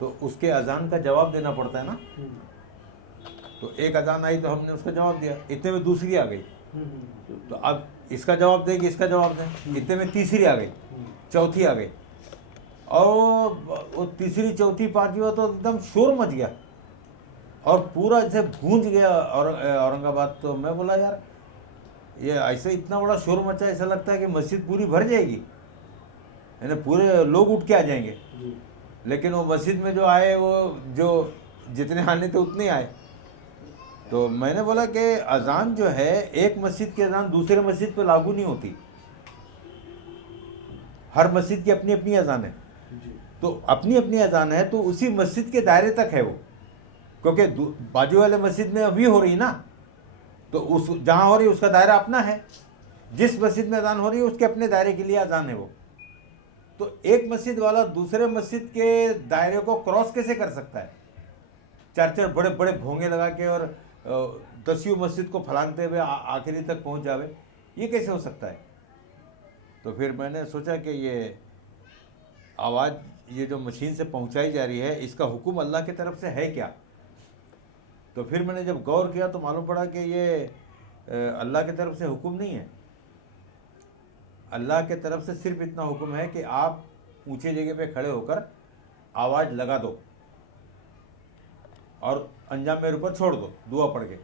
तो उसके अजान का जवाब देना पड़ता है ना। तो एक अजान आई तो हमने उसका जवाब दिया, इतने में दूसरी आ गई, तो अब इसका जवाब देगी, इसका जवाब दें, इतने में तीसरी आ गई, चौथी आ गई, और वो तीसरी चौथी पांचवी तो एकदम शोर मच गया और पूरा जैसे गूंज गया औरंगाबाद। तो मैं बोला यार ये ऐसे इतना बड़ा शोर मचा, ऐसा लगता है कि मस्जिद पूरी भर जाएगी, यानी पूरे लोग उठ के आ जाएंगे। लेकिन वो मस्जिद में जो आए वो जो जितने आने थे उतने आए। तो मैंने बोला कि अजान जो है, एक मस्जिद की अजान दूसरे मस्जिद पे लागू नहीं होती, हर मस्जिद की अपनी अपनी अजान है। तो अपनी अपनी अजान है तो उसी मस्जिद के दायरे तक है वो, क्योंकि बाजू वाले मस्जिद में अभी हो रही ना, तो उस जहाँ हो रही है उसका दायरा अपना है, जिस मस्जिद में अजान हो रही है उसके अपने दायरे के लिए अजान है वो। तो एक मस्जिद वाला दूसरे मस्जिद के दायरे को क्रॉस कैसे कर सकता है, चार चार बड़े बड़े भोंगे लगा के और दसियों मस्जिद को फलांगते हुए आखिरी तक पहुंच जावे, ये कैसे हो सकता है। तो फिर मैंने सोचा कि ये आवाज़ ये जो मशीन से पहुंचाई जा रही है, इसका हुक्म अल्लाह की तरफ से है क्या। तो फिर मैंने जब गौर किया तो मालूम पड़ा कि ये अल्लाह की तरफ से हुक्म नहीं है। अल्लाह की तरफ से सिर्फ इतना हुक्म है कि आप ऊंचे जगह पे खड़े होकर आवाज़ लगा दो और अंजाम मेरे ऊपर छोड़ दो दुआ पढ़ के।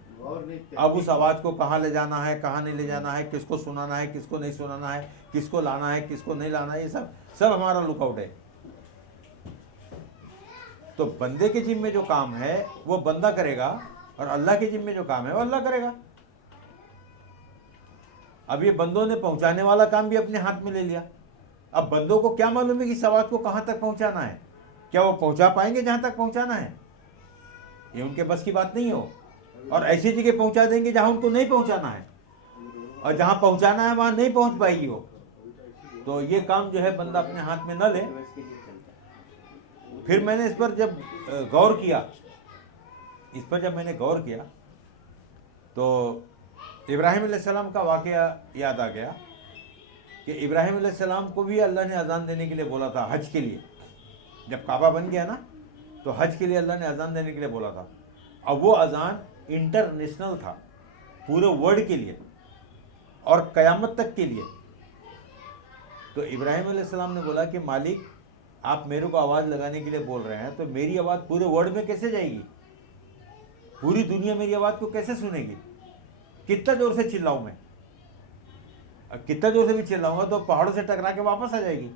अब उस आवाज़ को कहाँ ले जाना है, कहाँ नहीं ले जाना है, किसको सुनाना है, किसको नहीं सुनाना है, किसको लाना है, किसको नहीं लाना है, ये सब सब हमारा लुकआउट है। तो बंदे के जिम्मे जो काम है वो बंदा करेगा और अल्लाह के जिम्मे जो काम है वो अल्लाह करेगा। अब ये बंदों ने पहुंचाने वाला काम भी अपने हाथ में ले लिया। अब बंदों को क्या मालूम है कि इस आवाज़ को कहाँ तक पहुंचाना है, क्या वो पहुंचा पाएंगे जहाँ तक पहुंचाना है, ये उनके बस की बात नहीं हो। और ऐसी जगह पहुंचा देंगे जहां उनको नहीं पहुंचाना है, और जहां पहुंचाना है वहां नहीं पहुंच पाएगी वो। तो ये काम जो है बंदा अपने हाथ में न ले। फिर मैंने इस पर जब गौर किया, जब मैंने गौर किया तो इब्राहिम अलैहिस्सलाम का वाकया याद आ गया कि इब्राहिम अलैहिस्सलाम को भी अल्लाह ने अजान देने के लिए बोला था हज के लिए। जब काबा बन गया ना तो हज के लिए अल्लाह ने अजान देने के लिए बोला था। अब वो अजान इंटरनेशनल था, पूरे वर्ल्ड के लिए और क़यामत तक के लिए। तो इब्राहिम अलैहिस्सलाम ने बोला कि मालिक आप मेरे को आवाज़ लगाने के लिए बोल रहे हैं, तो मेरी आवाज़ पूरे वर्ल्ड में कैसे जाएगी, पूरी दुनिया मेरी आवाज़ को कैसे सुनेगी, कितना जोर से चिल्लाऊं मैं, कितना जोर से भी चिल्लाऊंगा तो पहाड़ों से टकरा के वापस आ जाएगी।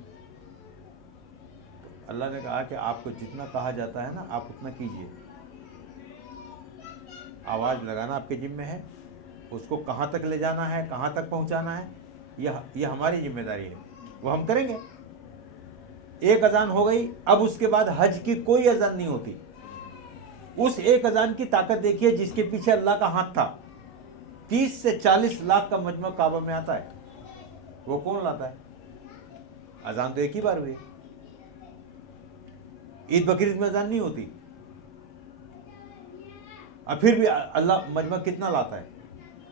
तो अल्लाह ने कहा कि आपको जितना कहा जाता है ना आप उतना कीजिए, आवाज़ लगाना आपके जिम्मे है, उसको कहाँ तक ले जाना है, कहाँ तक पहुँचाना है, यह हमारी जिम्मेदारी है, वो हम करेंगे। एक अजान हो गई, अब उसके बाद हज की कोई अजान नहीं होती। उस एक अजान की ताकत देखिए जिसके पीछे अल्लाह का हाथ था। 30 से 40 लाख का मजमा काबा में आता है, वो कौन लाता है। अजान तो एक ही बार हुई, ईद बकरीद में अजान नहीं होती, अब फिर भी अल्लाह मजमा कितना लाता है।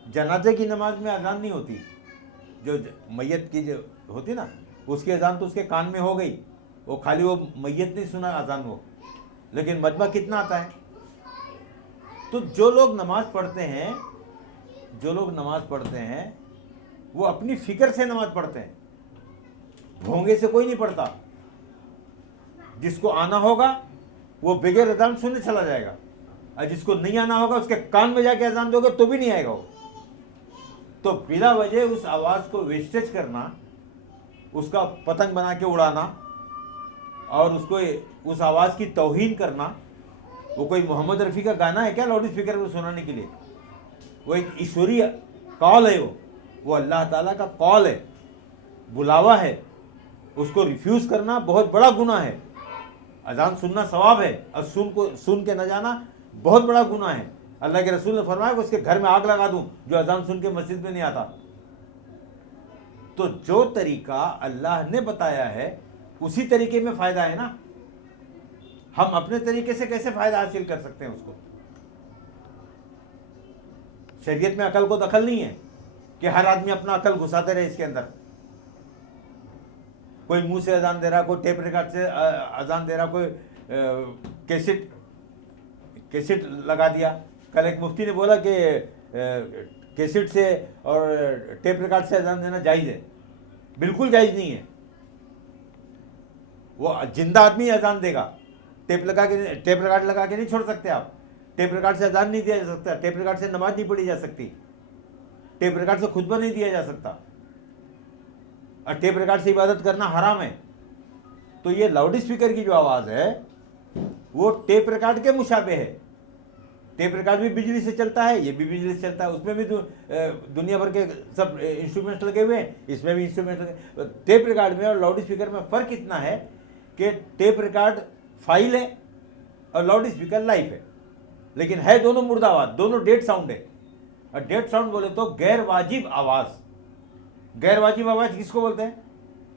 जनाजे की नमाज में अजान नहीं होती, जो मैयत की जो होती ना उसकी अजान तो उसके कान में हो गई, वो खाली वो मैयत नहीं सुना अजान वो, लेकिन मजमा कितना आता है। तो जो लोग नमाज पढ़ते हैं वो अपनी फिक्र से नमाज पढ़ते हैं, भोंगे से कोई नहीं पढ़ता। जिसको आना होगा वो बगैर अजान सुनने चला जाएगा, और जिसको नहीं आना होगा उसके कान में जाके अजान दोगे तो भी नहीं आएगा वो। तो बिना वजह उस आवाज़ को वेस्टेज करना, उसका पतंग बना के उड़ाना और उसको उस आवाज़ की तौहीन करना, वो कोई मोहम्मद रफ़ी का गाना है क्या लाउड स्पीकर में सुनाने के लिए। वो एक ईश्वरीय कॉल है, वो अल्लाह ताला का कॉल है, बुलावा है। उसको रिफ्यूज़ करना बहुत बड़ा गुनाह है। अजान सुनना सवाब है और सुन के न जाना बहुत बड़ा गुनाह है। अल्लाह के रसूल ने फरमाया कि उसके घर में आग लगा दूं जो अजान सुन के मस्जिद में नहीं आता। तो जो तरीका अल्लाह ने बताया है उसी तरीके में फ़ायदा है ना। हम अपने तरीके से कैसे फ़ायदा हासिल कर सकते हैं उसको। शरीयत में अकल को दखल नहीं है कि हर आदमी अपना अकल घुसाते रहे इसके अंदर। कोई मुंह से अजान दे रहा, कोई टेप रिकॉर्ड से अजान दे रहा, कोई कैसेट कैसेट लगा दिया। कल एक मुफ्ती ने बोला कि कैसेट से और टेप रिकॉर्ड से अजान देना जायज़ है। बिल्कुल जायज़ नहीं है। वो जिंदा आदमी अजान देगा, टेप रिकॉर्ड लगा के नहीं छोड़ सकते आप। टेप रिकॉर्ड से अजान नहीं दिया जा सकता, टेप रिकॉर्ड से नमाज नहीं पढ़ी जा सकती, टेप रिकॉर्ड से खुतबा नहीं दिया जा सकता, और टेप रिकॉर्ड से इबादत करना हराम है। तो ये लाउड स्पीकर की जो आवाज़ है वो टेप रिकॉर्ड के मुशाबे है। टेप रिकॉर्ड भी बिजली से चलता है, ये भी बिजली से चलता है, उसमें भी दुनिया भर के सब इंस्ट्रूमेंट्स लगे हुए हैं, इसमें भी इंस्ट्रूमेंट लगे। टेप रिकॉर्ड में और लाउड स्पीकर में फ़र्क इतना है कि टेप रिकॉर्ड फाइल है और लाउड स्पीकर लाइव है, लेकिन है दोनों मुर्दा आवाज़, दोनों डेड साउंड है। और डेड साउंड बोले तो गैर वाजिब आवाज़। गैर वाजिब आवाज़ किसको बोलते हैं?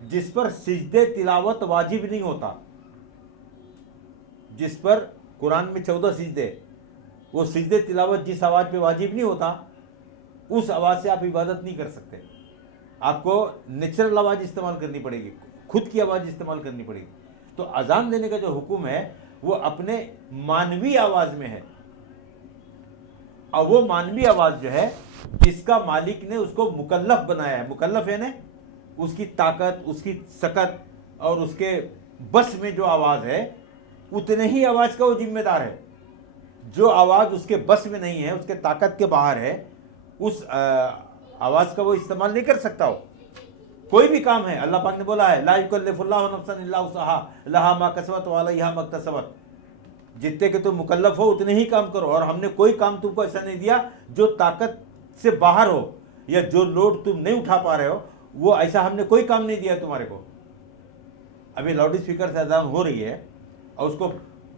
जिस पर सिजदे तिलावत वाजिब नहीं होता, जिस पर कुरान में 14 सिजदे, वो सिजदे तिलावत जिस आवाज़ पे वाजिब नहीं होता, उस आवाज़ से आप इबादत नहीं कर सकते। आपको नेचुरल आवाज़ इस्तेमाल करनी पड़ेगी, खुद की आवाज़ इस्तेमाल करनी पड़ेगी। तो अजान देने का जो हुक्म है वो अपने मानवी आवाज़ में है। और वो मानवी आवाज़ जो है, जिसका मालिक ने उसको मुकल्लफ बनाया है, मुकल्लफ है ना, उसकी ताकत, उसकी सकत और उसके बस में जो आवाज़ है, उतने ही आवाज़ का वो जिम्मेदार है। जो आवाज़ उसके बस में नहीं है, उसके ताकत के बाहर है, उस आवाज़ का वो इस्तेमाल नहीं कर सकता। हो कोई भी काम है, अल्लाह पाक ने बोला है ला युकल्लिफुल्लाहु नफ्सन इल्ला वुसअहा लहा मा कसबत व अलैहा मा इक्तसबत। जितने के तुम मुकल्लफ हो उतने ही काम करो, और हमने कोई काम तुमको ऐसा नहीं दिया जो ताकत से बाहर हो, या जो लोड तुम नहीं उठा पा रहे हो, वो ऐसा हमने कोई काम नहीं दिया तुम्हारे को। अभी लाउड स्पीकर से अजान हो रही है और उसको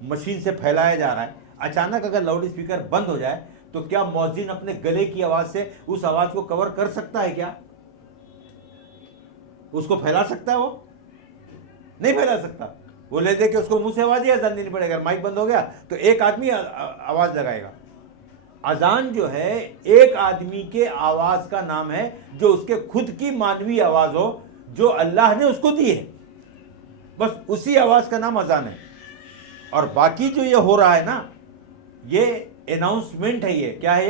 मशीन से फैलाया जा रहा है। अचानक अगर लाउड स्पीकर बंद हो जाए तो क्या मौज़िन अपने गले की आवाज़ से उस आवाज़ को कवर कर सकता है? क्या उसको फैला सकता है? वो नहीं फैला सकता। वो ले दे के उसको मुंह से आवाज़ ही अजान देनी पड़ेगा। माइक बंद हो गया तो एक आदमी आवाज़ लगाएगा। अजान जो है एक आदमी के आवाज़ का नाम है, जो उसके खुद की मानवी आवाज़ हो, जो अल्लाह ने उसको दी है, बस उसी आवाज़ का नाम अजान है। और बाकी जो ये हो रहा है ना, ये अनाउंसमेंट है। ये क्या है?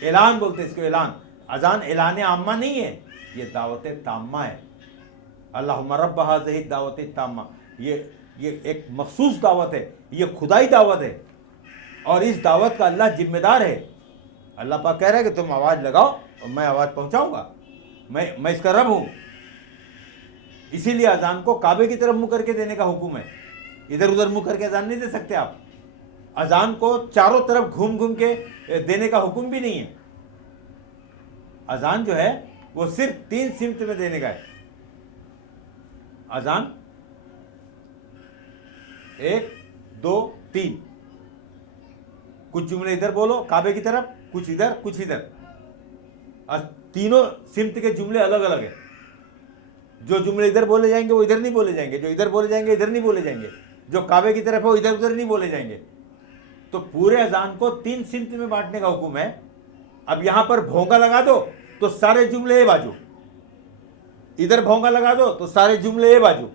ये ऐलान बोलते हैं इसको, ऐलान। अजान ऐलान आम्मा नहीं है, ये दावत ताम्मा है। अल्लाहुम्मा रब्ब हाज़िही दावत ताम्मा, ये एक मखसूस दावत है, ये खुदाई दावत है, और इस दावत का अल्लाह जिम्मेदार है। अल्लाह पाक कह रहा है कि तुम आवाज़ लगाओ और मैं आवाज़ पहुंचाऊंगा, मैं इसका रब हूं। इसीलिए अजान को काबे की तरफ मुंह करके देने का हुक्म है। इधर उधर मुंह करके अजान नहीं दे सकते आप। अजान को चारों तरफ घूम घूम के देने का हुक्म भी नहीं है। अजान जो है वो सिर्फ 3 सिमत में देने का है। अजान 1 2 3, कुछ जुमले इधर बोलो काबे की तरफ, कुछ इधर कुछ इधर, और तीनों सिमत के जुमले अलग अलग है। जो जुमले इधर बोले जाएंगे वो इधर नहीं बोले जाएंगे, जो इधर बोले जाएंगे इधर नहीं बोले जाएंगे, जो काबे की तरफ है वो इधर उधर नहीं बोले जाएंगे। तो पूरे अजान को 3 सिमत में बांटने का हुक्म है। अब यहां पर भोंगा लगा दो तो सारे जुमले ए बाजू, इधर भोंगा लगा दो तो सारे जुमले ए बाजू,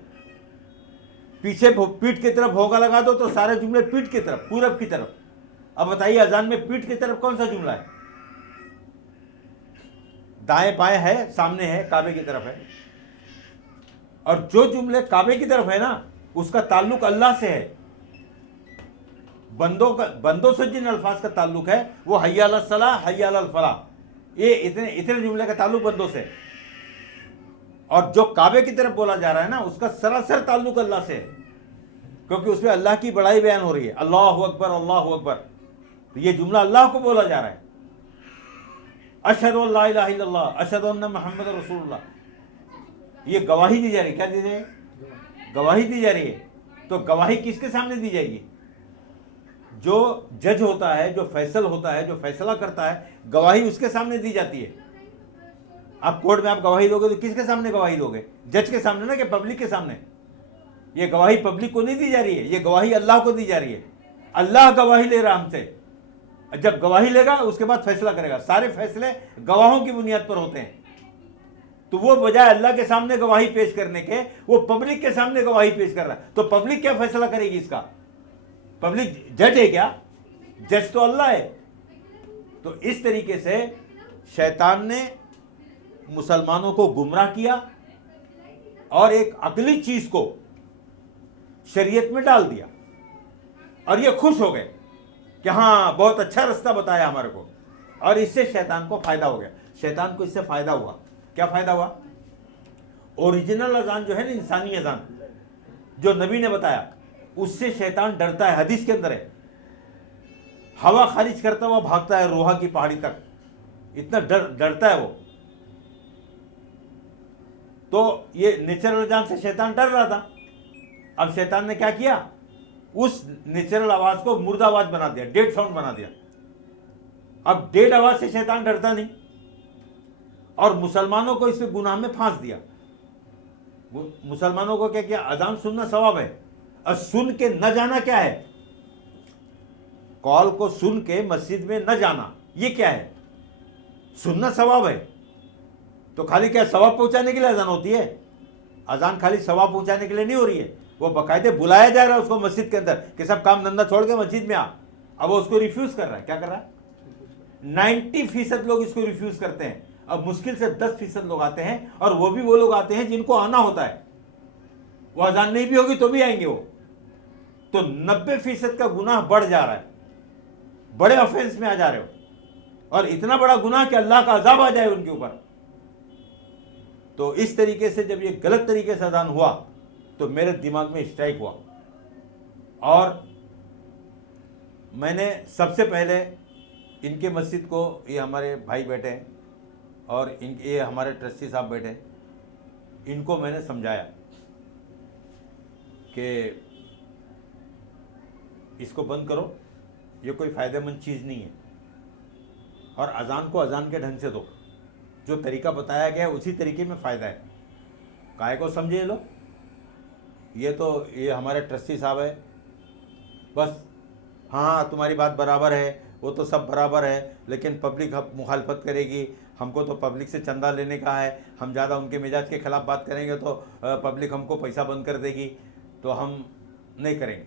पीछे पीठ की तरफ भोंगा लगा दो तो सारे जुमले पीठ की तरफ, पूरब की तरफ। अब बताइए अजान में पीठ की तरफ कौन सा जुमला है? दाएं बाएं है, सामने है, काबे की तरफ है। और जो जुमले काबे की तरफ है ना, उसका ताल्लुक अल्लाह से है। बंदों से जिन अल्फाज का ताल्लुक है वो हय्या अलस सलाह हय्या अलल फलाह, ये इतने जुमले का ताल्लुक बंदों से। और जो काबे की तरफ बोला जा रहा है ना, उसका सरासर ताल्लुक अल्लाह से है, क्योंकि उसमें अल्लाह की बड़ाई बयान हो रही है। अल्लाहु अकबर अल्लाहु अकबर, तो ये जुमला अल्लाह को बोला जा रहा है। अशहदु अल्ला इलाहा इल्लल्लाह अशहदु अन्ना मुहम्मद रसूलुल्लाह, ये गवाही दी जा रही है। क्या दी जा रही है? गवाही दी जा रही है। तो गवाही किसके सामने दी जाएगी? जो जज होता है, जो फैसल होता है, जो फैसला करता है, गवाही उसके सामने दी जाती है। आप कोर्ट में आप गवाही दोगे तो किसके सामने गवाही दोगे? जज के सामने ना, कि पब्लिक के सामने? ये गवाही पब्लिक को नहीं दी जा रही है, ये गवाही अल्लाह को दी जा रही है। अल्लाह गवाही ले रहा हमसे। जब गवाही लेगा उसके बाद फैसला करेगा। सारे फैसले गवाहों की बुनियाद पर होते हैं। तो वो बजाय अल्लाह के सामने गवाही पेश करने के वो पब्लिक के सामने गवाही पेश कर रहा है। तो पब्लिक क्या फैसला करेगी इसका? पब्लिक जज है क्या? जज तो अल्लाह है। तो इस तरीके से शैतान ने मुसलमानों को गुमराह किया और एक अकली चीज को शरीयत में डाल दिया, और ये खुश हो गए कि हाँ बहुत अच्छा रास्ता बताया हमारे को, और इससे शैतान को फायदा हो गया। शैतान को इससे फायदा हुआ। क्या फायदा हुआ? ओरिजिनल अजान जो है ना, इंसानी अजान जो नबी ने बताया, उससे शैतान डरता है। हदीस के अंदर है, हवा खारिज करता हुआ भागता है रोहा की पहाड़ी तक, इतना डरता है वो। तो ये नेचुरल अजान से शैतान डर रहा था। अब शैतान ने क्या किया? उस नेचुरल आवाज को मुर्दा आवाज बना दिया, डेड साउंड बना दिया। अब डेड आवाज से शैतान डरता नहीं, और मुसलमानों को इस गुनाह में फांस दिया। मुसलमानों को क्या किया? अजान सुनना सवाब है, और सुन के न जाना क्या है? कॉल को सुन के मस्जिद में न जाना, ये क्या है? सुनना सवाब है। तो खाली क्या सवाब पहुंचाने के लिए अजान होती है? अजान खाली सवाब पहुंचाने के लिए नहीं हो रही है, वो बाकायदे बुलाया जा रहा है उसको मस्जिद के अंदर कि सब काम धंधा छोड़ के मस्जिद में आ। अब वो उसको रिफ्यूज कर रहा है। क्या कर रहा है? 90% लोग इसको रिफ्यूज करते हैं। अब मुश्किल से 10% लोग आते हैं, और वो भी वो लोग आते हैं जिनको आना होता है। वो अजान नहीं भी होगी तो भी आएंगे वो। तो 90% का गुनाह बढ़ जा रहा है, बड़े ऑफेंस में आ जा रहे हो, और इतना बड़ा गुनाह कि अल्लाह का अजाब आ जाए उनके ऊपर। तो इस तरीके से जब ये गलत तरीके से अजान हुआ तो मेरे दिमाग में स्ट्राइक हुआ, और मैंने सबसे पहले इनके मस्जिद को, ये हमारे भाई बैठे हैं और ये हमारे ट्रस्टी साहब बैठे हैं, इनको मैंने समझाया कि इसको बंद करो, ये कोई फ़ायदेमंद चीज़ नहीं है, और अजान को अजान के ढंग से दो, जो तरीका बताया गया है उसी तरीके में फ़ायदा है। काहे को समझे ये लोग? ये हमारे ट्रस्टी साहब है, बस हाँ तुम्हारी बात बराबर है, वो तो सब बराबर है, लेकिन पब्लिक मुखालफत करेगी, हमको तो पब्लिक से चंदा लेने का है, हम ज़्यादा उनके मिजाज के ख़िलाफ़ बात करेंगे तो पब्लिक हमको पैसा बंद कर देगी, तो हम नहीं करेंगे।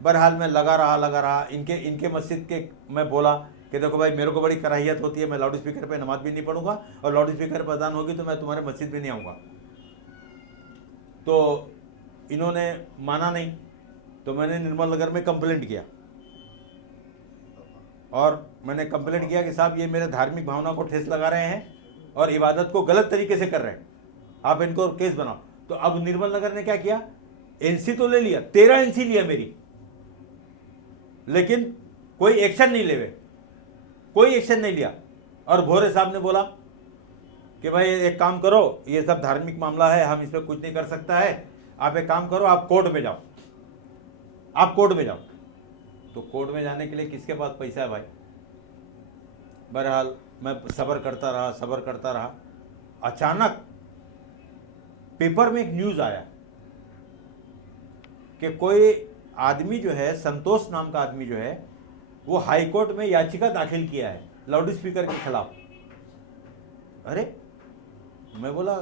बहरहाल मैं लगा रहा। इनके मस्जिद के मैं बोला कि देखो भाई, मेरे को बड़ी कराहियत होती है, मैं लाउड स्पीकर पे नमाज भी नहीं पढ़ूंगा, और लाउड स्पीकर पर अजान होगी तो मैं तुम्हारे मस्जिद भी नहीं आऊँगा। तो इन्होंने माना नहीं, तो मैंने निर्मल नगर में कंप्लेंट किया, और मैंने कंप्लेंट किया कि साहब ये मेरे धार्मिक भावना को ठेस लगा रहे हैं और इबादत को गलत तरीके से कर रहे हैं, आप इनको केस बनाओ। तो अब निर्मल नगर ने क्या किया? एनसी तो ले लिया, 13 एनसी लिया मेरी, लेकिन कोई एक्शन नहीं ले, कोई एक्शन नहीं लिया। और भोरे साहब ने बोला कि भाई एक काम करो, ये सब धार्मिक मामला है, हम इस पर कुछ नहीं कर सकता है, आप एक काम करो, आप कोर्ट में जाओ, आप कोर्ट में जाओ। तो कोर्ट में जाने के लिए किसके पास पैसा है भाई? बहरहाल मैं सब्र करता रहा। अचानक पेपर में एक न्यूज़ आया कि कोई आदमी जो है, संतोष नाम का आदमी जो है, वो हाई कोर्ट में याचिका दाखिल किया है लाउड स्पीकर के खिलाफ। अरे मैं बोला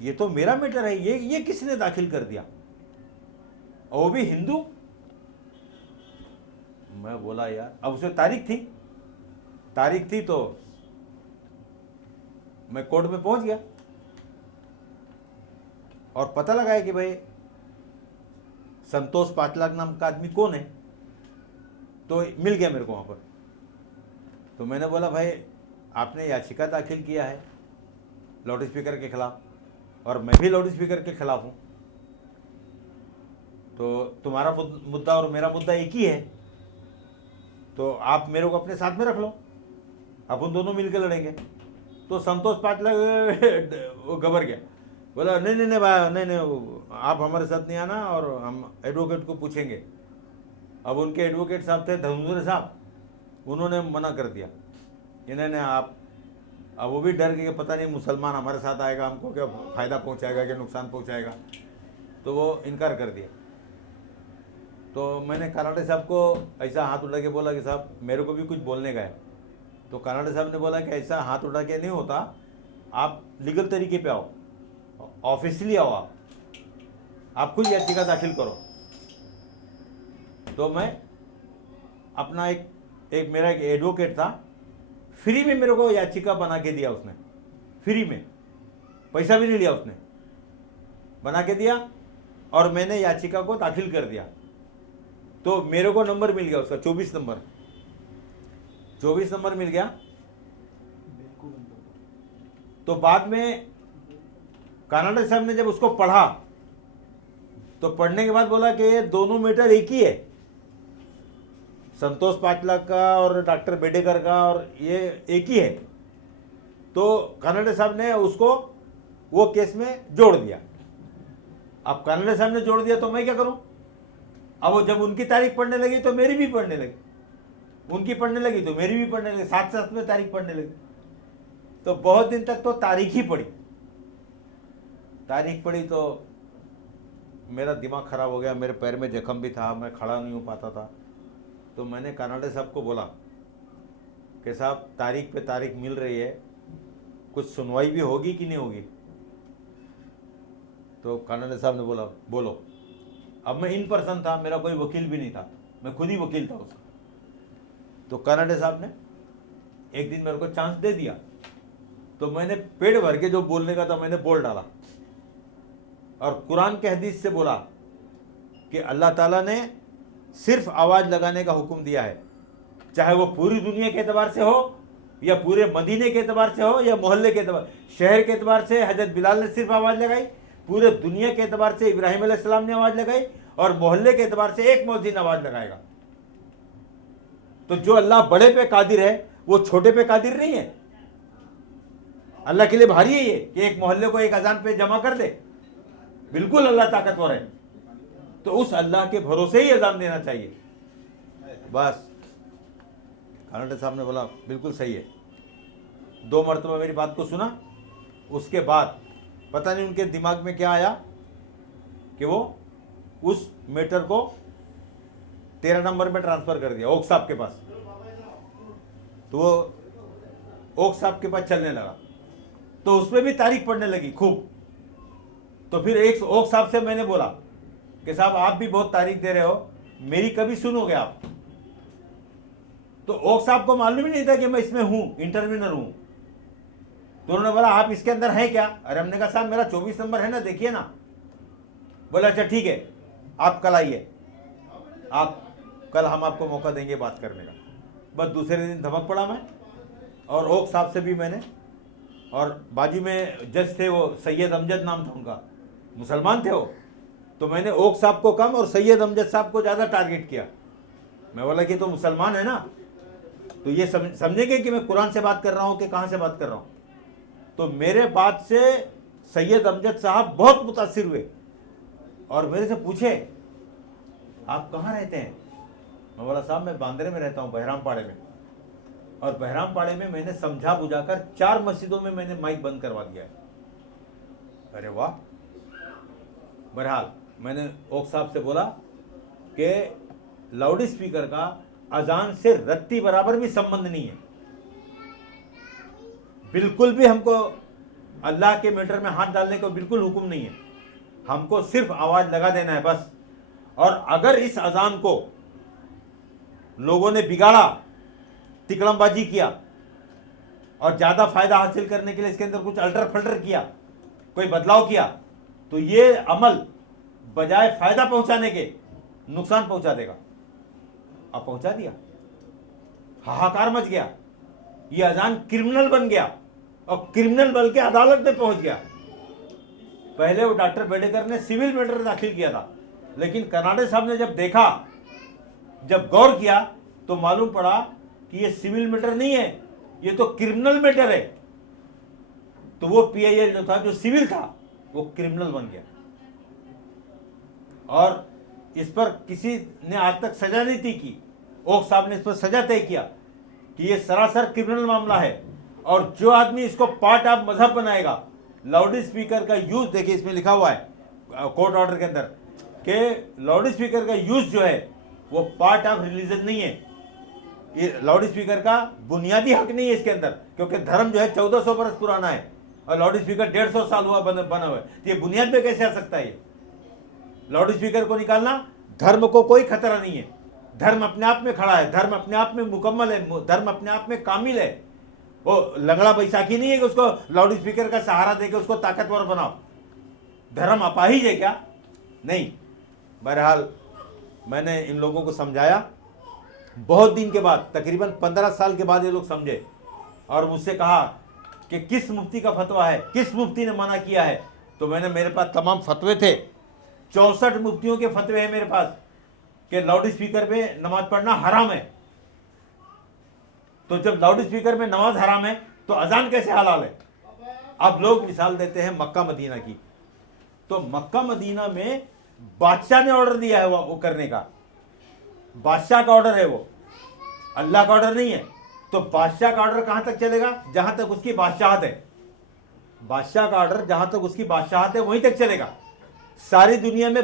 ये तो मेरा मैटर है, ये किसने दाखिल कर दिया, और वो भी हिंदू? मैं बोला यार, अब उसमें तारीख थी तो मैं कोर्ट में पहुंच गया और पता लगाया कि भाई संतोष पाटलाग नाम का आदमी कौन है। तो मिल गया मेरे को वहां पर। तो मैंने बोला भाई आपने याचिका दाखिल किया है लाउड स्पीकर के खिलाफ, और मैं भी लाउड स्पीकर के खिलाफ हूं, तो तुम्हारा मुद्दा और मेरा मुद्दा एक ही है, तो आप मेरे को अपने साथ में रख लो, अपन दोनों मिलकर लड़ेंगे। तो संतोष पाटला वो घबर गया, बोला नहीं भाई, नहीं आप हमारे साथ नहीं आना, और हम एडवोकेट को पूछेंगे। अब उनके एडवोकेट साहब थे धर्मेंद्र साहब, उन्होंने मना कर दिया कि नहीं आप। अब वो भी डर गए, पता नहीं मुसलमान हमारे साथ आएगा, हमको क्या फ़ायदा पहुंचाएगा, क्या नुकसान पहुंचाएगा, तो वो इनकार कर दिया। तो मैंने कराटे साहब को ऐसा हाथ उठा के बोला कि साहब मेरे को भी कुछ बोलने का है। तो कराटे साहब ने बोला कि ऐसा हाथ उठा के नहीं होता, आप लीगल तरीके पे आओ, ऑफिशियली आओ, आप खुद याचिका दाखिल करो। तो मैं अपना एक मेरा एक एडवोकेट था, फ्री में मेरे को याचिका बना के दिया उसने, फ्री में, पैसा भी नहीं लिया उसने, बना के दिया और मैंने याचिका को दाखिल कर दिया। तो मेरे को नंबर मिल गया उसका, 24 नंबर, 24 नंबर मिल गया। तो बाद में कानाडा साहब ने जब उसको पढ़ा तो पढ़ने के बाद बोला कि ये दोनों मैटर एक ही है, संतोष पाटला का और डॉक्टर बेडेकर का, और ये एक ही है। तो कानाडा साहब ने उसको वो केस में जोड़ दिया। अब कानाडा साहब ने जोड़ दिया तो मैं क्या करूं? अब वो जब उनकी तारीख पढ़ने लगी तो मेरी भी पढ़ने लगी, उनकी पढ़ने लगी तो मेरी भी पढ़ने लगी, साथ साथ में तारीख पढ़ने लगी। तो बहुत दिन तक तो तारीख ही पढ़ी, तारीख पढ़ी तो मेरा दिमाग खराब हो गया, मेरे पैर में जख्म भी था, मैं खड़ा नहीं हो पाता था। तो मैंने कानाडा साहब को बोला कि साहब तारीख पे तारीख मिल रही है, कुछ सुनवाई भी होगी कि नहीं होगी? तो कानाडा साहब ने बोला बोलो। अब मैं इन पर्सन था, मेरा कोई वकील भी नहीं था, मैं खुद ही वकील था उसका। तो कानाडा साहब ने एक दिन मेरे को चांस दे दिया, तो मैंने पेट भर के जो बोलने का था मैंने बोल डाला, और कुरान के हदीस से बोला कि अल्लाह ताला ने सिर्फ आवाज़ लगाने का हुक्म दिया है, चाहे वो पूरी दुनिया के एतबार से हो या पूरे मदीने के एतबार से हो या मोहल्ले के एतबार, शहर के एतबार से हजरत बिलाल ने सिर्फ आवाज़ लगाई, पूरे दुनिया के एतबार से इब्राहिम अलैहिस्सलाम ने आवाज़ लगाई, और मोहल्ले के एतबार से एक मुअज्जिन आवाज़ लगाएगा। तो जो अल्लाह बड़े पे कादिर है वो छोटे पे कादिर नहीं है। अल्लाह के लिए भारी है ये कि एक मोहल्ले को एक अजान पे जमा कर दे, बिल्कुल अल्लाह ताकतवर है। तो उस अल्लाह के भरोसे ही अजान देना चाहिए। बस कानाडा साहब ने बोला बिल्कुल सही है, 2 मरतबा मेरी बात को सुना। उसके बाद पता नहीं उनके दिमाग में क्या आया कि वो उस मैटर को 13 नंबर में ट्रांसफ़र कर दिया ओक साहब के पास। तो वो ओक साहब के पास चलने लगा, तो उसमें भी तारीख पढ़ने लगी खूब। तो फिर एक ओक साहब से मैंने बोला कि साहब आप भी बहुत तारीख दे रहे हो, मेरी कभी सुनोगे आप? तो ओक साहब को मालूम ही नहीं था कि मैं इसमें हूं, इंटरव्यूनर हूं। तो उन्होंने बोला आप इसके अंदर हैं क्या? अरे हमने कहा साहब मेरा 24 नंबर है ना, देखिए ना। बोला अच्छा ठीक है, आप कल आइए, आप कल हम आपको मौका देंगे बात करने का। बस दूसरे दिन धमक पड़ा मैं, और ओक साहब से भी मैंने, और बाजू में जज थे वो सैयद अमजद नाम था उनका, मुसलमान थे वो। तो मैंने ओक साहब को कम और सैयद अमजद साहब को ज़्यादा टारगेट किया। मैं बोला कि तो मुसलमान है ना, तो ये समझेंगे कि मैं कुरान से बात कर रहा हूँ कि कहाँ से बात कर रहा हूँ। तो मेरे बात से सैयद अमजद साहब बहुत मुतासिर हुए और मेरे से पूछे आप कहाँ रहते हैं? मैं बोला साहब मैं बांद्रे में रहता हूँ, बहराम पाड़े में। और बहराम पाड़े में मैंने समझा बुझाकर 4 मस्जिदों में मैंने माइक बंद करवा दिया है। अरे वाह। बहरहाल मैंने ओक साहब से बोला कि लाउड स्पीकर का अजान से रत्ती बराबर भी संबंध नहीं है, बिल्कुल भी हमको अल्लाह के मैटर में हाथ डालने का बिल्कुल हुक्म नहीं है, हमको सिर्फ आवाज़ लगा देना है बस। और अगर इस अजान को लोगों ने बिगाड़ा, तिकड़मबाजी किया और ज़्यादा फायदा हासिल करने के लिए इसके अंदर कुछ अल्टर फल्टर किया, कोई बदलाव किया, तो ये अमल बजाय फायदा पहुंचाने के नुकसान पहुंचा देगा। अब पहुंचा दिया, हाहाकार मच गया, ये अजान क्रिमिनल बन गया और क्रिमिनल बन के अदालत में पहुंच गया। पहले वो डॉक्टर बेडेकर ने सिविल मैटर दाखिल किया था, लेकिन कनाडा साहब ने जब देखा, जब गौर किया, तो मालूम पड़ा कि ये सिविल मैटर नहीं है, ये तो क्रिमिनल मैटर है। तो वो पीआईएल जो था, जो सिविल था, वो क्रिमिनल बन गया और इस पर किसी ने आज तक सजा नहीं तय की। ओक साहब ने इस पर सजा तय किया कि ये सरासर क्रिमिनल मामला है, और जो आदमी इसको पार्ट ऑफ मजहब बनाएगा, लाउड स्पीकर का यूज, देखिए इसमें लिखा हुआ है कोर्ट ऑर्डर के अंदर कि लाउड स्पीकर का यूज जो है वो पार्ट ऑफ रिलीजन नहीं है। ये लाउड स्पीकर का बुनियादी हक नहीं है इसके अंदर, क्योंकि धर्म जो है 1400 बरस पुराना है और लाउड स्पीकर 150 साल हुआ बना हुआ है, तो ये बुनियाद पे कैसे आ सकता है? ये लाउड स्पीकर को निकालना, धर्म को कोई खतरा नहीं है, धर्म अपने आप में खड़ा है, धर्म अपने आप में मुकम्मल है, धर्म अपने आप में कामिल है। वो लंगड़ा बैसाखी नहीं है कि उसको लाउड स्पीकर का सहारा देकर उसको ताकतवर बनाओ। धर्म अपाहिज है क्या? नहीं। बहरहाल मैंने इन लोगों को समझाया, बहुत दिन के बाद, तकरीबन 15 साल के बाद ये लोग समझे और मुझसे कहा कि किस मुफ्ती का फतवा है, किस मुफ्ती ने मना किया है। तो मैंने, मेरे पास तमाम फतवे थे, 64 मुफ्तियों के फतवे हैं मेरे पास कि लाउड स्पीकर पे नमाज पढ़ना हराम है। तो जब लाउड स्पीकर में नमाज हराम है तो अजान कैसे हलाल है? अब लोग मिसाल देते हैं मक्का मदीना की, तो मक्का मदीना में बादशाह ने ऑर्डर दिया है वो करने का, बादशाह का ऑर्डर है, वो अल्लाह का ऑर्डर नहीं है। तो बादशाह का ऑर्डर कहां तक चलेगा? जहां तक उसकी बादशाहत है। बादशाह का ऑर्डर जहां तक उसकी बादशाहत है वहीं तक चलेगा। सारी दुनिया में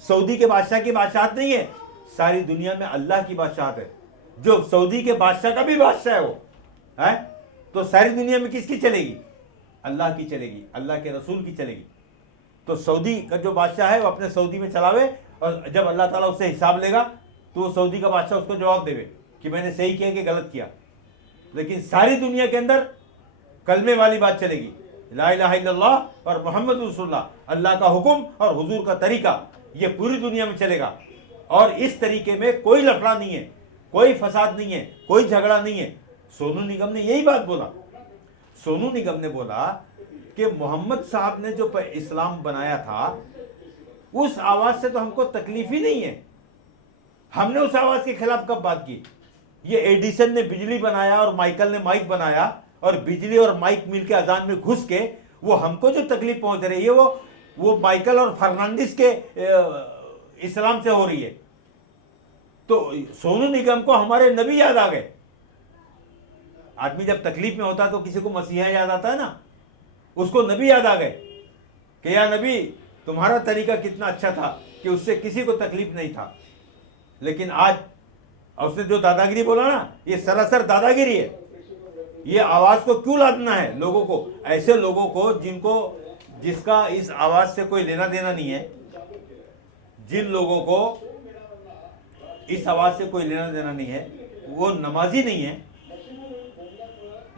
सऊदी के बादशाह की बादशाहत नहीं है, सारी दुनिया में अल्लाह की बादशाहत है। जो सऊदी के बादशाह का भी बादशाह है वो है, तो सारी दुनिया में किसकी चलेगी? अल्लाह की चलेगी, अल्लाह के रसूल की चलेगी। तो सऊदी का जो बादशाह है वो अपने सऊदी में चलावे, और जब अल्लाह ताला उससे हिसाब लेगा तो वो सऊदी का बादशाह उसको जवाब देवे कि मैंने सही किया कि गलत किया। लेकिन सारी दुनिया के अंदर कलमे वाली बात चलेगी, ला इलाहा इल्लल्लाह और मोहम्मद रसूलुल्लाह, अल्लाह का हुक्म और हुजूर का तरीका, ये पूरी दुनिया में चलेगा। और इस तरीके में कोई लफड़ा नहीं है, कोई फसाद नहीं है, कोई झगड़ा नहीं है। सोनू निगम ने यही बात बोला। सोनू निगम ने बोला कि मोहम्मद साहब ने जो इस्लाम बनाया था उस आवाज से तो हमको तकलीफ ही नहीं है। हमने उस आवाज के खिलाफ कब बात की? ये एडिसन ने बिजली बनाया और माइकल ने माइक बनाया, और बिजली और माइक मिलके अजान में घुस के वो हमको जो तकलीफ पहुंच रही है वो माइकल और फर्नांडिस के इस्लाम से हो रही है। तो सोनू निगम को हमारे नबी याद आ गए। आदमी जब तकलीफ में होता है तो किसी को मसीहा याद आता है ना, उसको नबी याद आ गए कि या नबी तुम्हारा तरीका कितना अच्छा था कि उससे किसी को तकलीफ नहीं था। लेकिन आज उसने जो दादागिरी बोला ना, ये सरासर दादागिरी है। ये आवाज को क्यों लादना है लोगों को? ऐसे लोगों को जिसका इस आवाज से कोई लेना देना नहीं है, जिन लोगों को इस आवाज से कोई लेना देना नहीं है, वो नमाजी नहीं है,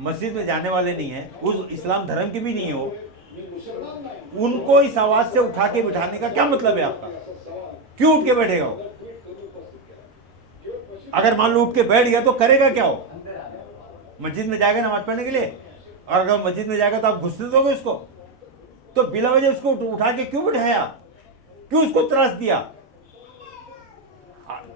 मस्जिद में जाने वाले नहीं है, उस इस्लाम धर्म के भी नहीं है वो, उनको इस आवाज से उठा के बिठाने का क्या मतलब है आपका? क्यों उठ के बैठेगा वो? अगर मान लो उठ के बैठ गया तो करेगा क्या वो? मस्जिद में जाएगा नमाज पढ़ने के लिए, और अगर मस्जिद में जाएगा तो आप घुसने दोगे उसको? तो बिला वजह उसको उठा के क्यों बिठाया? क्यों उसको त्रास दिया?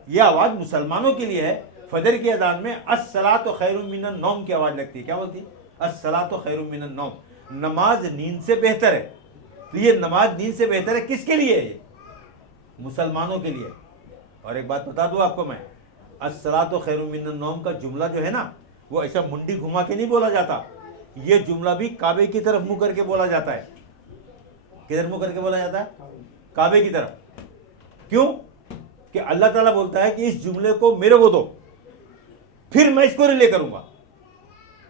यह आवाज मुसलमानों के लिए है। फजर की अजान में अस्सलातु खैरुम मिनन नौम की आवाज लगती है। क्या बोलती है? अस्सलातु खैरुम मिनन नौम, नमाज नींद से बेहतर है। तो ये नमाज नींद से बेहतर है किसके लिए है? ये मुसलमानों के लिए। और एक बात बता दूं आपको मैं, अस्सलातु खैरुम मिनन नौम का जुमला जो है ना, वो ऐसा मुंडी घुमा के नहीं बोला जाता। ये जुमला भी काबे की तरफ मुंह करके बोला जाता है। किधर मुंह करके बोला जाता है? काबे की तरफ। क्यों? कि अल्लाह ताला बोलता है कि इस जुमले को मेरे को दो, फिर मैं इसको रिले करूंगा।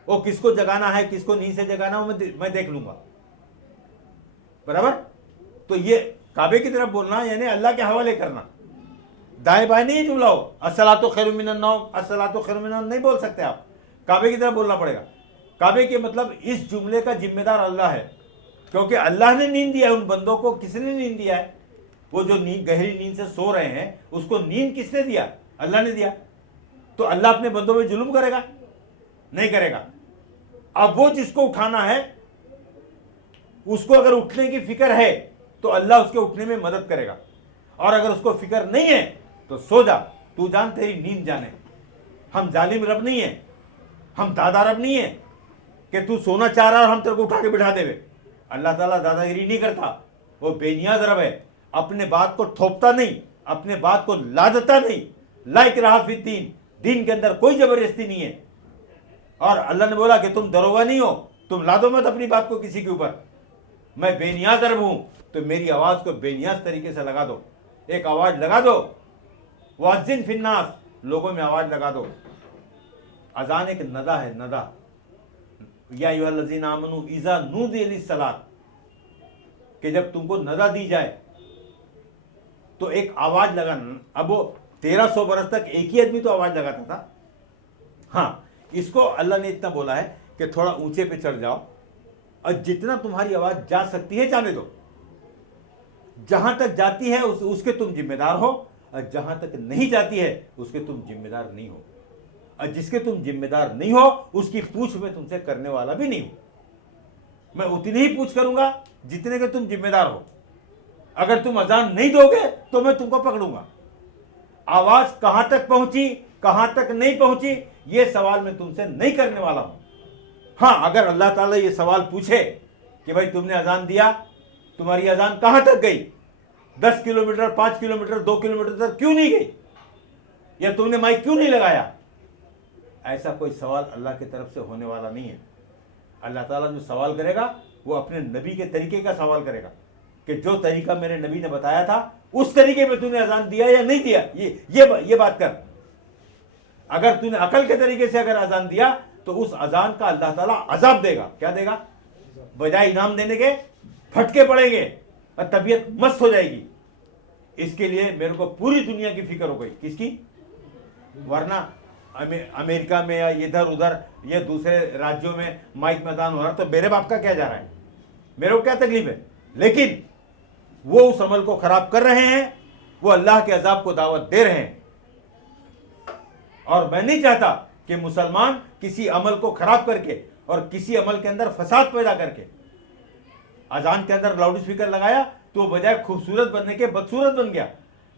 वो किसको जगाना है, किसको नींद से जगाना है, मैं देख लूंगा। बराबर? तो ये काबे की तरफ बोलना यानी अल्लाह के हवाले करना। दाएं बाएं नहीं जुमला हो, अस्सलातु खैरुम मिनन नौम, अस्सलातु खैरुम मिनन नौम नहीं बोल सकते आप, काबे की तरफ बोलना पड़ेगा। काबे के मतलब इस जुमले का जिम्मेदार अल्लाह है, क्योंकि अल्लाह ने नींद दिया है उन बंदों को। किसने नींद दिया है? वो जो गहरी नींद से सो रहे हैं, उसको नींद किसने दिया? अल्लाह ने दिया। तो अल्लाह अपने बंदों में जुल्म करेगा? नहीं करेगा। अब वो जिसको उठाना है, उसको अगर उठने की फिक्र है तो अल्लाह उसके उठने में मदद करेगा, और अगर उसको फिक्र नहीं है तो सो जा, तू जान तेरी नींद जाने। हम जालिम रब नहीं है, हम दादा रब नहीं है कि तू सोना चाह रहा और हम तेरे को उठा के बिठा देवे। अल्लाह ताला दादागिरी नहीं करता, वो बेनियाज रब है। अपने बात को थोपता नहीं, अपने बात को लादता नहीं। ला इकराहा फिद्दीन, दीन के अंदर कोई जबरदस्ती नहीं है। और अल्लाह ने बोला कि तुम दरोगा नहीं हो, तुम लादो मत अपनी बात को किसी के ऊपर। मैं बेनियाज रब हूं, तो मेरी आवाज को बेनियाज तरीके से लगा दो। एक आवाज लगा दो, वाजिन फिन्नास, लोगों में आवाज लगा दो। अजान एक नदा है, नदा। या अय्युहल्लज़ीना आमनू इज़ा नूदिया लिस्सलात, कि जब तुमको नदा दी जाए तो एक आवाज लगाना। अब वो 1300 बरस तक एक ही आदमी तो आवाज लगाता था। हाँ, इसको अल्लाह ने इतना बोला है कि थोड़ा ऊंचे पे चढ़ जाओ और जितना तुम्हारी आवाज जा सकती है जाने दो, जहां तक जाती है उसके तुम जिम्मेदार हो, और जहां तक नहीं जाती है उसके तुम जिम्मेदार नहीं हो, और जिसके तुम जिम्मेदार नहीं हो उसकी पूछ मैं तुमसे करने वाला भी नहीं हूं। मैं उतनी ही पूछ करूंगा जितने के तुम जिम्मेदार हो। अगर तुम अजान नहीं दोगे तो मैं तुमको पकड़ूंगा। आवाज कहां तक पहुंची, कहां तक नहीं पहुंची, यह सवाल मैं तुमसे नहीं करने वाला हूं। हाँ, अगर अल्लाह ताला ये सवाल पूछे कि भाई तुमने अजान दिया, तुम्हारी अजान कहां तक गई, 10 किलोमीटर, 5 किलोमीटर, 2 किलोमीटर तक क्यों नहीं गई, या तुमने माइक क्यों नहीं लगाया, ऐसा कोई सवाल अल्लाह की तरफ से होने वाला नहीं है। अल्लाह ताला जो सवाल करेगा वो अपने नबी के तरीके का सवाल करेगा कि जो तरीका मेरे नबी ने बताया था उस तरीके में तूने अजान दिया या नहीं दिया, ये बात कर। अगर तूने अकल के तरीके से अगर अजान दिया तो उस अजान का अल्लाह ताला अजाब देगा। क्या देगा? बजाय इनाम देने के फटके पड़ेंगे और तबीयत मस्त हो जाएगी। इसके लिए मेरे को पूरी दुनिया की फिक्र हो गई। किसकी? वरना अमेरिका में या इधर उधर या दूसरे राज्यों में माइक मैदान हो रहा तो मेरे बाप का क्या जा रहा है, मेरे को क्या तकलीफ है। लेकिन वो उस अमल को खराब कर रहे हैं, वो अल्लाह के अजाब को दावत दे रहे हैं। और मैं नहीं चाहता कि मुसलमान किसी अमल को खराब करके और किसी अमल के अंदर फसाद पैदा करके, अजान के अंदर लाउड स्पीकर लगाया तो बजाय खूबसूरत बनने के बदसूरत बन गया,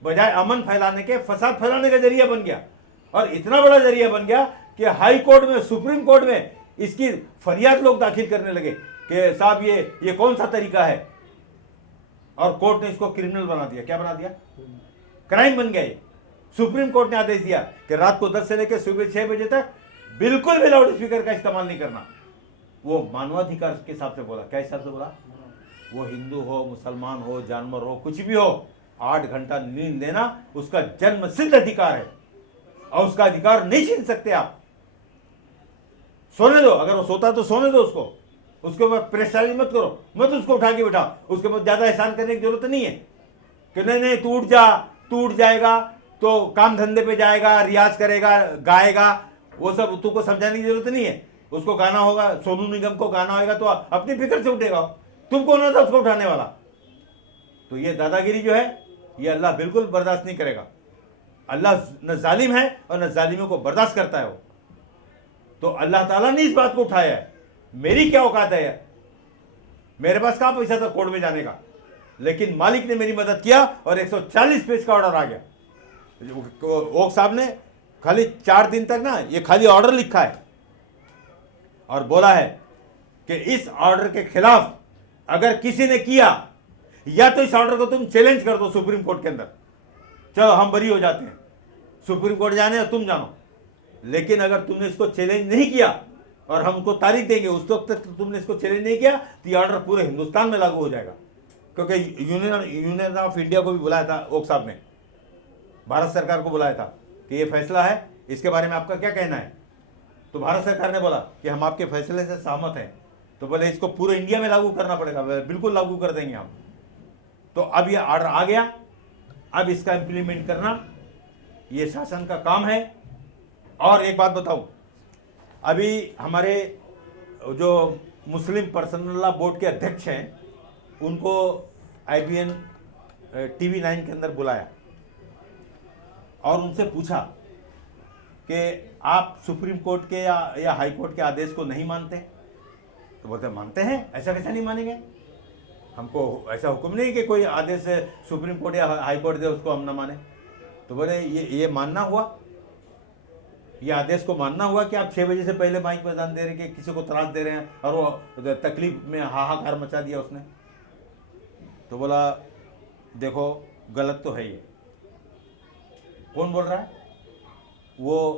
बजाय अमन फैलाने के फसाद फैलाने का जरिया बन गया। और इतना बड़ा जरिया बन गया कि हाई कोर्ट में, सुप्रीम कोर्ट में इसकी फरियाद लोग दाखिल करने लगे कि साहब ये कौन सा तरीका है, और कोर्ट ने इसको क्रिमिनल बना दिया। क्या बना दिया? क्राइम बन गया ये। सुप्रीम कोर्ट ने आदेश दिया कि रात को 10 से लेकर सुबह 6 बजे तक बिल्कुल भी लाउड स्पीकर का इस्तेमाल नहीं करना। वो मानवाधिकार के हिसाब से बोला। क्या हिसाब से बोला? वो हिंदू हो, मुसलमान हो, जानवर हो, कुछ भी हो, 8 घंटा नींद लेना उसका जन्म सिद्ध अधिकार है और उसका अधिकार नहीं छीन सकते आप। सोने दो, अगर वो सोता तो सोने दो उसको, उसके ऊपर परेशानी मत करो, मत उसको उठा के बिठाओ, उसके ऊपर ज्यादा एहसान करने की जरूरत नहीं है कि नहीं तू उठ जा, तू उठ जाएगा तो काम धंधे पे जाएगा, रियाज करेगा, गाएगा, वो सब तुमको समझाने की जरूरत नहीं है। उसको गाना होगा, सोनू निगम को गाना होगा तो अपनी फिक्र से उठेगा, तुमको ना था उसको उठाने वाला। तो ये दादागिरी जो है ये अल्लाह बिल्कुल बर्दाश्त नहीं करेगा। अल्लाह न जालिम है और न जालिमों को बर्दाश्त करता है वो। तो अल्लाह ताला ने इस बात को उठाया है। मेरी क्या औकात है यार, मेरे पास कहां पैसा था कोर्ट में जाने का, लेकिन मालिक ने मेरी मदद किया और 140 पेज का ऑर्डर आ गया। ओक साहब ने खाली 4 दिन तक ना ये खाली ऑर्डर लिखा है और बोला है कि इस ऑर्डर के खिलाफ अगर किसी ने किया, या तो इस ऑर्डर को तुम चैलेंज कर दो सुप्रीम कोर्ट के अंदर, चलो हम बरी हो जाते हैं, सुप्रीम कोर्ट जाने और तुम जानो। लेकिन अगर तुमने इसको चैलेंज नहीं किया और हम उसको तारीख देंगे, उस वक्त तक तुमने इसको चैलेंज नहीं किया तो ये ऑर्डर पूरे हिंदुस्तान में लागू हो जाएगा। क्योंकि यूनियन ऑफ इंडिया को भी बुलाया था ओक साहब ने, भारत सरकार को बुलाया था कि ये फैसला है, इसके बारे में आपका क्या कहना है। तो भारत सरकार ने बोला कि हम आपके फैसले से सहमत हैं। तो बोले इसको पूरे इंडिया में लागू करना पड़ेगा। बिल्कुल लागू कर देंगे हम। तो अब ये ऑर्डर आ गया, अब इसका इंप्लीमेंट करना ये शासन का काम है। और एक बात बताऊं, अभी हमारे जो मुस्लिम पर्सनल लॉ बोर्ड के अध्यक्ष हैं उनको IBN TV 9 के अंदर बुलाया और उनसे पूछा कि आप सुप्रीम कोर्ट के या हाई कोर्ट के आदेश को नहीं मानते। तो बोलते मानते हैं, ऐसा कैसा नहीं मानेंगे, हमको ऐसा हुक्म नहीं कि कोई आदेश सुप्रीम कोर्ट या हाई कोर्ट दे उसको हम ना माने। तो बोले ये मानना हुआ, ये आदेश को मानना हुआ कि आप 6 बजे से पहले माइक मैदान दे रहे हैं कि किसी को त्रास दे रहे हैं, और वो तकलीफ में हाहाकार मचा दिया उसने। तो बोला देखो गलत तो है ये। कौन बोल रहा है? वो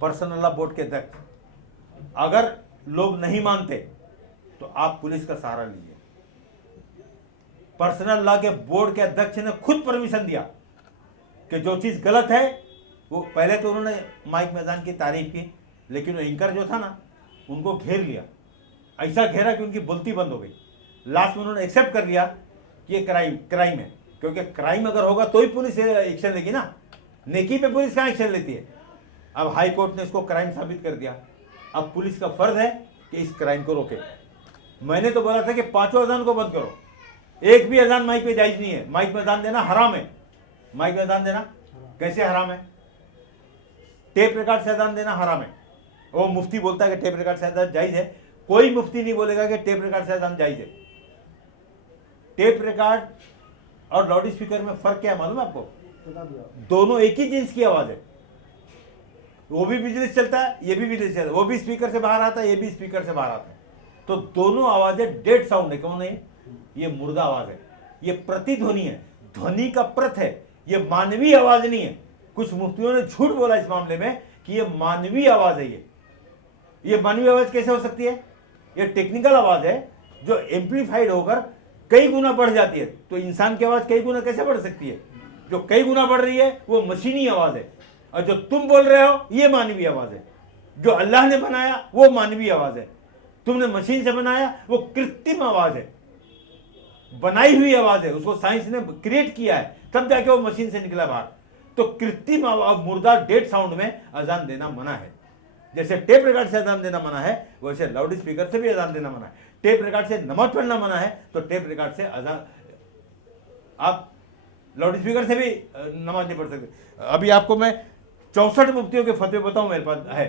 पर्सनल लॉ बोर्ड के अध्यक्ष। अगर लोग नहीं मानते तो आप पुलिस का सहारा लीजिए। पर्सनल लॉ के बोर्ड के अध्यक्ष ने खुद परमिशन दिया कि जो चीज गलत है वो, पहले तो उन्होंने माइक मैदान की तारीफ की, लेकिन वो एंकर जो था ना उनको घेर लिया ऐसा घेरा कि उनकी बोलती बंद हो गई। लास्ट में उन्होंने एक्सेप्ट कर लिया कि ये क्राइम है, क्योंकि क्राइम अगर होगा तो ही पुलिस एक्शन लेगी ना, नेकी पे पुलिस कहाँ एक्शन लेती है। अब हाई कोर्ट ने इसको क्राइम साबित कर दिया। अब पुलिस का फर्ज है कि इस क्राइम को रोके। मैंने तो बोला था कि 5 अजान को बंद करो, एक भी अजान माइक पे जायज नहीं है। माइक में अजान देना हराम है। माइक में अजान देना कैसे हराम है? टेप रिकॉर्ड से अजान देना हराम है। वो मुफ्ती बोलता है कि टेप रिकॉर्ड से अजान जायज है, कोई मुफ्ती नहीं बोलेगा कि टेप रिकॉर्ड से अजान जायज है। टेप रिकॉर्ड और लाउड स्पीकर में फर्क क्या है मालूम है आपको? दोनों एक ही जींस की आवाज है। वो भी बिजली से चलता है, ये भी बिजली से चलता है, वो भी स्पीकर से बाहर आता है, ये भी स्पीकर से बाहर आता है। तो दोनों आवाजें डेड साउंड है। कौन है? ये मुर्दा आवाज है, ये प्रतिध्वनि है, ध्वनि का प्रत है, ये मानवीय आवाज नहीं है। कुछ मुफ्तियों ने झूठ बोला इस मामले में कि ये मानवीय आवाज है। ये मानवीय आवाज कैसे हो सकती है? ये टेक्निकल आवाज है जो एम्पलीफाइड होकर कई गुना बढ़ जाती है। तो इंसान की आवाज कई गुना कैसे बढ़ सकती है? जो कई गुना बढ़ रही है वो मशीनी आवाज है, और जो तुम बोल रहे हो ये मानवीय आवाज है। जो अल्लाह ने बनाया वो मानवीय आवाज है, तुमने मशीन से बनाया वो कृत्रिम आवाज है, बनाई हुई आवाज है। उसको साइंस ने क्रिएट किया है, तब जाके वो मशीन से निकला बाहर। तो कृत्रिम आवाज, मुर्दा डेड साउंड में अजान देना मना है। जैसे टेप रिकॉर्ड से अजान देना मना है, वैसे लाउड स्पीकर से भी अजान देना मना है। टेप रिकॉर्ड से नमाज पढ़ना मना है, तो टेप रिकॉर्ड से अजान, आप लाउड स्पीकर से भी नमाज नहीं पढ़ सकते। अभी आपको मैं 64 मुफ्तियों के फतवे बताऊं मेरे पास है,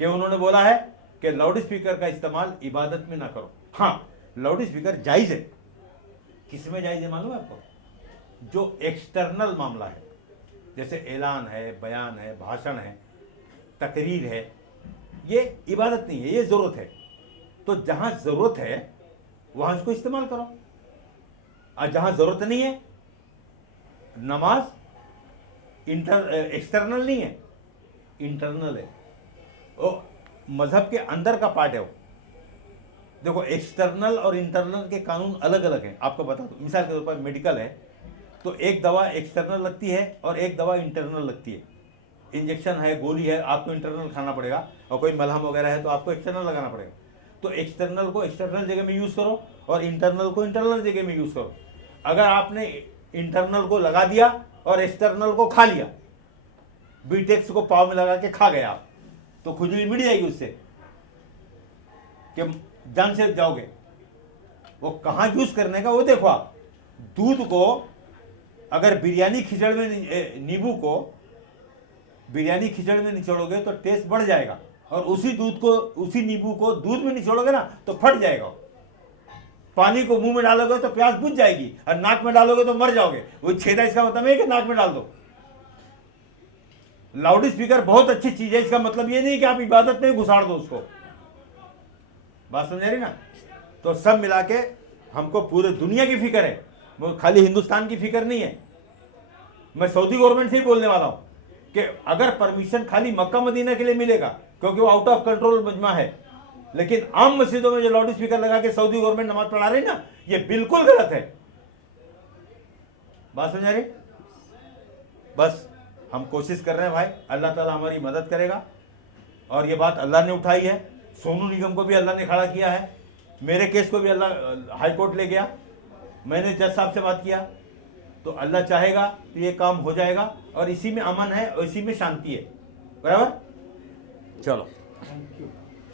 कि उन्होंने बोला है कि लाउड स्पीकर का इस्तेमाल इबादत में ना करो। हाँ, लाउड स्पीकर जायज है। किस में जायज है मालूम है आपको? जो एक्सटर्नल मामला है, जैसे ऐलान है, बयान है, भाषण है, तकरीर है, ये इबादत नहीं है, ये जरूरत है। तो जहां जरूरत है वहां इसको इस्तेमाल करो, और जहां जरूरत नहीं है, नमाज एक्सटर्नल नहीं है, इंटरनल है। वो मजहब के अंदर का पार्ट है वो। देखो, एक्सटर्नल और इंटरनल के कानून अलग अलग हैं। आपको बता दो, मिसाल के तौर पर मेडिकल है तो एक दवा एक्सटर्नल लगती है और एक दवा इंटरनल लगती है। इंजेक्शन है, गोली है, आपको इंटरनल खाना पड़ेगा, और कोई मलहम वगैरह है तो आपको एक्सटर्नल लगाना पड़ेगा। तो एक्सटर्नल को एक्सटर्नल जगह में यूज़ करो और इंटरनल को इंटरनल जगह में यूज़ करो। अगर आपने इंटरनल को लगा दिया और एक्सटर्नल को खा लिया, बीटेक्स को पाव में लगा के खा गया आप, तो खुजली मिट जाएगी उससे कि जान से जाओगे। वो कहाँ यूज करने का वो देखो आप। दूध को अगर बिरयानी खिचड़ में, नींबू को बिरयानी खिचड़ में निचोड़ोगे तो टेस्ट बढ़ जाएगा, और उसी दूध को, उसी नींबू को दूध में निचोड़ोगे ना तो फट जाएगा। पानी को मुंह में डालोगे तो प्यास बुझ जाएगी, और नाक में डालोगे तो मर जाओगे। वो छेदा, इसका मतलब है कि नाक में डाल दो। लाउड स्पीकर बहुत अच्छी चीज है, इसका मतलब ये नहीं कि आप इबादत में घुसाड़ दो उसको। बात समझ रही ना? तो सब मिला के हमको पूरे दुनिया की फिक्र है, वो खाली हिंदुस्तान की फिक्र नहीं है। मैं सऊदी गवर्नमेंट से ही बोलने वाला हूं कि अगर परमिशन खाली मक्का मदीना के लिए मिलेगा, क्योंकि वो आउट ऑफ कंट्रोल मजमा है, लेकिन आम मस्जिदों में जो लाउड स्पीकर लगा के सऊदी गवर्नमेंट नमाज पढ़ा रही ना, ये बिल्कुल गलत है। बात समझ रही? बस हम कोशिश कर रहे हैं भाई, अल्लाह ताला हमारी मदद करेगा। और ये बात अल्लाह ने उठाई है, सोनू निगम को भी अल्लाह ने खड़ा किया है, मेरे केस को भी अल्लाह हाई कोर्ट ले गया, मैंने जज साहब से बात किया, तो अल्लाह चाहेगा तो ये काम हो जाएगा, और इसी में अमन है और इसी में शांति है। बराबर? चलो, थैंक यू।